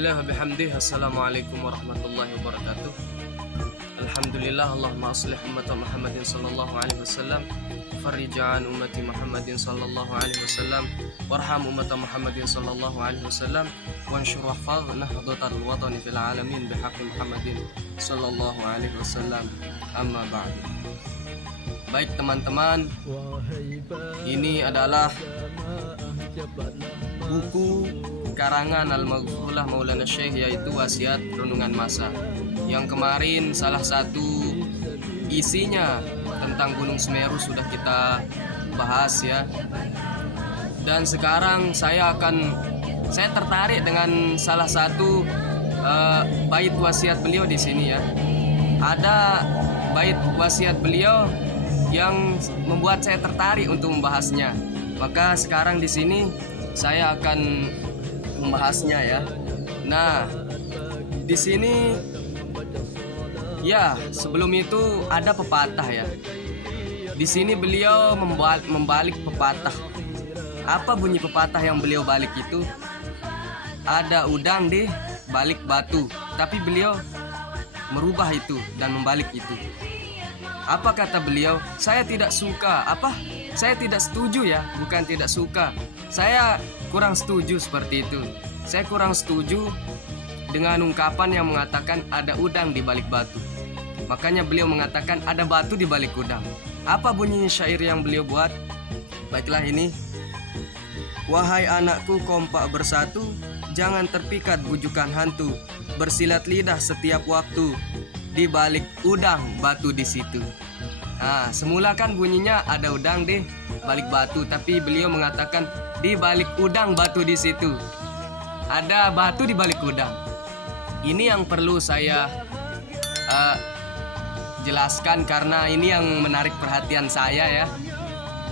Bismillah wa bihamdih. Assalamualaikum warahmatullahi wabarakatuh. Alhamdulillah, Allahumma aslih ummata Muhammadin sallallahu alaihi wasallam, farrij an ummati Muhammadin sallallahu alaihi wasallam, warham ummata Muhammadin sallallahu alaihi wasallam, wanshur wahfaz nahdatal watani fil alamin bihaqqi Muhammadin sallallahu alaihi wasallam. Amma ba'd. Baik teman-teman, ini adalah buku karangan Al-Maghfurullah Maulana Syekh, yaitu Wasiat Renungan Masa, yang kemarin salah satu isinya tentang Gunung Semeru sudah kita bahas ya. Dan sekarang saya tertarik dengan salah satu bait wasiat beliau di sini ya. Ada bait wasiat beliau yang membuat saya tertarik untuk membahasnya. Maka sekarang di sini saya akan membahasnya ya. Nah, di sini ya, sebelum itu ada pepatah ya. Di sini beliau membalik pepatah. Apa bunyi pepatah yang beliau balik itu? Ada udang di balik batu, tapi beliau merubah itu dan membalik itu. Apa kata beliau? Saya tidak suka. Saya tidak setuju ya, bukan tidak suka. Saya kurang setuju seperti itu. Saya kurang setuju dengan ungkapan yang mengatakan ada udang di balik batu. Makanya beliau mengatakan ada batu di balik udang. Apa bunyi syair yang beliau buat? Baiklah ini. Wahai anakku, kompak bersatu, jangan terpikat bujukan hantu. Bersilat lidah setiap waktu, di balik udang batu di situ. Nah, semula kan bunyinya ada udang di balik batu, tapi beliau mengatakan di balik udang batu di situ. Ada batu di balik udang. Ini yang perlu saya jelaskan karena ini yang menarik perhatian saya ya,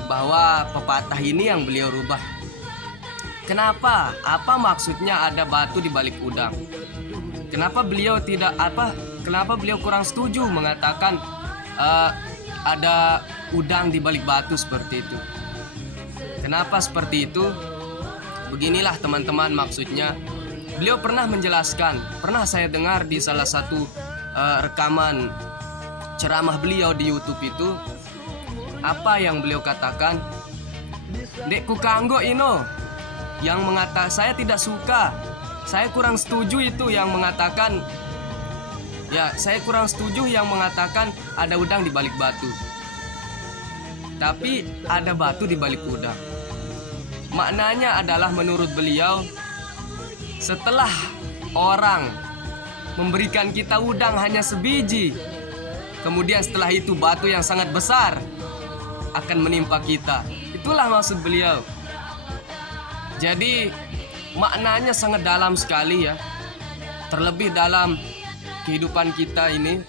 bahwa pepatah ini yang beliau rubah. Kenapa? Apa maksudnya ada batu di balik udang? Kenapa beliau Kenapa beliau kurang setuju mengatakan ada udang di balik batu seperti itu? Kenapa seperti itu? Beginilah teman-teman maksudnya. Beliau pernah menjelaskan, pernah saya dengar di salah satu rekaman ceramah beliau di YouTube itu. Apa yang beliau katakan? Dekku kanggo ino, yang mengatakan saya tidak suka. Saya kurang setuju itu yang mengatakan, ya, saya kurang setuju yang mengatakan ada udang di balik batu. Tapi ada batu di balik udang. Maknanya adalah menurut beliau, setelah orang memberikan kita udang hanya sebiji, kemudian setelah itu batu yang sangat besar akan menimpa kita. Itulah maksud beliau. Jadi maknanya sangat dalam sekali ya. Terlebih dalam kehidupan kita ini.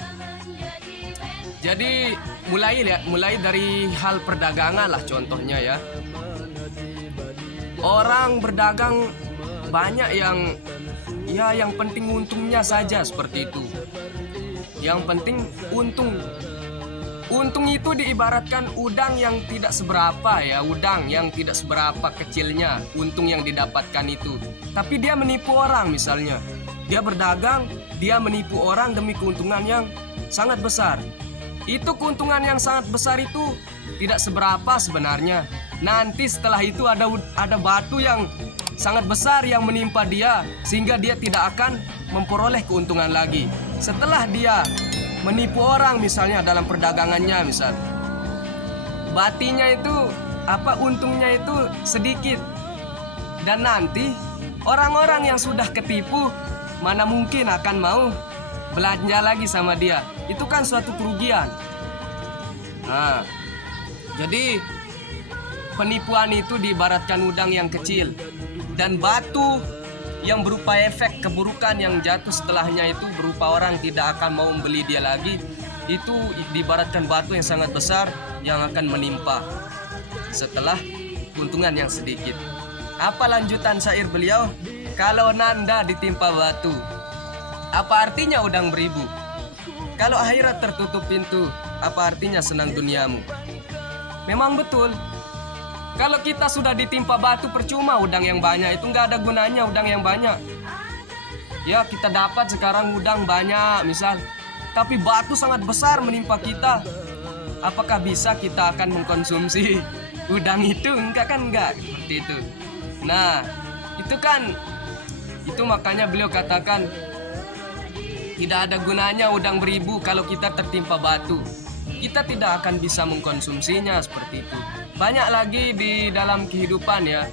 Jadi mulai dari hal perdagangan lah contohnya ya. Orang berdagang banyak yang penting untungnya saja seperti itu. Yang penting untung. Untung itu diibaratkan udang yang tidak seberapa ya, udang yang tidak seberapa kecilnya untung yang didapatkan itu. Tapi dia menipu orang misalnya. Dia berdagang, dia menipu orang demi keuntungan yang sangat besar. Itu keuntungan yang sangat besar itu tidak seberapa sebenarnya. Nanti setelah itu ada batu yang sangat besar yang menimpa dia, sehingga dia tidak akan memperoleh keuntungan lagi. Setelah dia menipu orang misalnya dalam perdagangannya misal, batinya itu untungnya itu sedikit. Dan nanti orang-orang yang sudah ketipu mana mungkin akan mau belanja lagi sama dia. Itu kan suatu kerugian. Nah, jadi penipuan itu diibaratkan udang yang kecil, dan batu yang berupa efek keburukan yang jatuh setelahnya itu berupa orang tidak akan mau membeli dia lagi. Itu diibaratkan batu yang sangat besar yang akan menimpa setelah keuntungan yang sedikit. Apa lanjutan syair beliau? Kalau nanda ditimpa batu, apa artinya udang beribu? Kalau akhirat tertutup pintu, apa artinya senang duniamu? Memang betul. Kalau kita sudah ditimpa batu percuma udang yang banyak, itu nggak ada gunanya udang yang banyak. Ya, kita dapat sekarang udang banyak misal, tapi batu sangat besar menimpa kita. Apakah bisa kita akan mengkonsumsi udang itu? Enggak kan, enggak seperti itu. Nah, itu makanya beliau katakan tidak ada gunanya udang beribu kalau kita tertimpa batu. Kita tidak akan bisa mengkonsumsinya seperti itu. Banyak lagi di dalam kehidupan ya.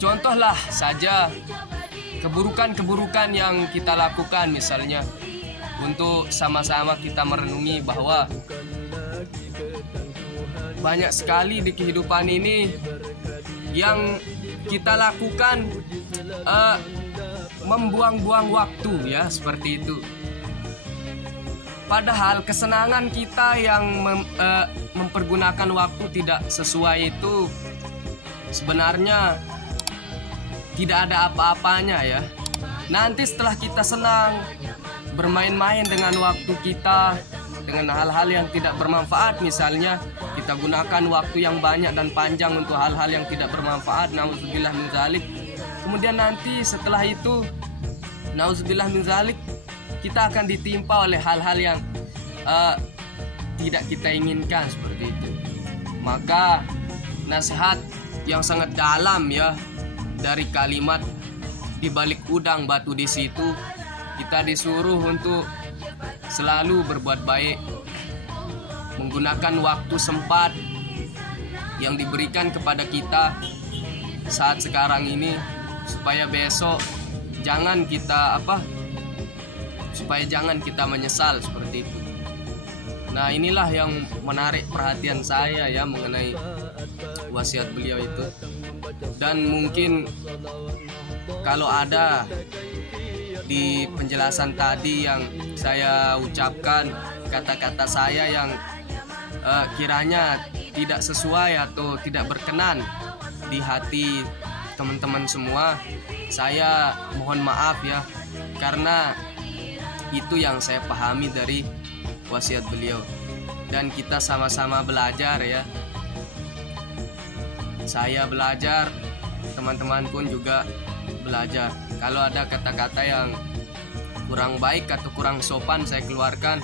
Contohlah saja keburukan-keburukan yang kita lakukan misalnya, untuk sama-sama kita merenungi bahwa banyak sekali di kehidupan ini yang kita lakukan membuang-buang waktu ya, seperti itu. Padahal kesenangan kita yang mempergunakan waktu tidak sesuai itu sebenarnya tidak ada apa-apanya ya. Nanti setelah kita senang bermain-main dengan waktu kita dengan hal-hal yang tidak bermanfaat, misalnya kita gunakan waktu yang banyak dan panjang untuk hal-hal yang tidak bermanfaat, nauzubillah min dzalik. Kemudian nanti setelah itu nauzubillah min dzalik, kita akan ditimpa oleh hal-hal yang tidak kita inginkan seperti itu. Maka nasihat yang sangat dalam ya dari kalimat di balik udang batu di situ, kita disuruh untuk selalu berbuat baik, menggunakan waktu sempat yang diberikan kepada kita saat sekarang ini, supaya besok jangan kita menyesal seperti itu. Nah, inilah yang menarik perhatian saya ya mengenai wasiat beliau itu. Dan mungkin kalau ada di penjelasan tadi yang saya ucapkan kata-kata saya yang kiranya tidak sesuai atau tidak berkenan di hati teman-teman semua, saya mohon maaf ya, karena itu yang saya pahami dari wasiat beliau. Dan kita sama-sama belajar ya. Saya belajar, teman-teman pun juga belajar. Kalau ada kata-kata yang kurang baik atau kurang sopan saya keluarkan,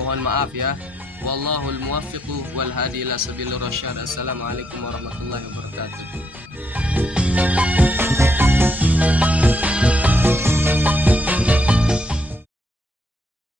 mohon maaf ya. Wallahul muwaffiqu wal hadi ila sabilir rasyad. Assalamualaikum warahmatullahi wabarakatuh.